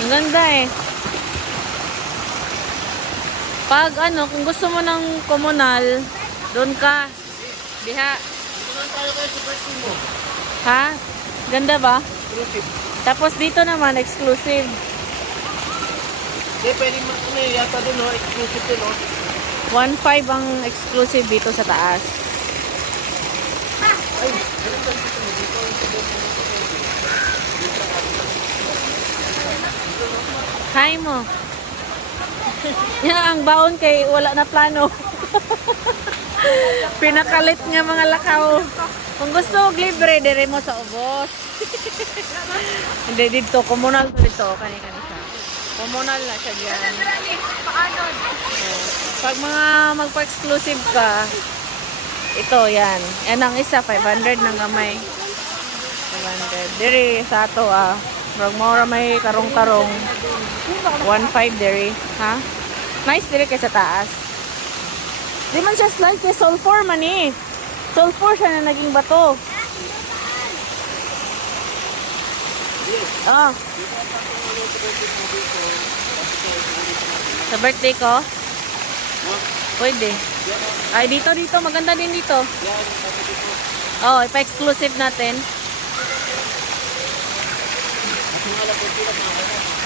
Ang ganda eh. Pag ano, kung gusto mo ng komunal, doon ka. Diha. Dito lang tayo kayo sa birthday mo. Ha? Ganda ba? Exclusive. Tapos dito naman, exclusive. Hindi, pwede mo ano yata dun, no? Exclusive dun, no? 1.5 ang exclusive dito sa taas. Ay, ganun ba dito mo? Dito yung sabi mo. Hi mo. Yan ang baon kay wala na plano. Pinakalit nga mga lakaw. Kung gusto og libre, dire mo sa ubos. Hindi dito, komunal to dito. Kani-kani siya. Komunal na siya diyan. Pag mga magpa-exclusive ka, ito yan. Yan ang isa, 500 ng gamay. 500. Dire sa ato mura may karong-karong. 1.5 dire. Ha? Nice dire kay sa taas. Di man siya slide kay sulfur man eh. Sulfur siya na naging bato. Oh. Sa birthday ko? Pwede. Ay, dito. Maganda din dito. Oh, ipa-exclusive natin. At yung alam ko sila mga ano.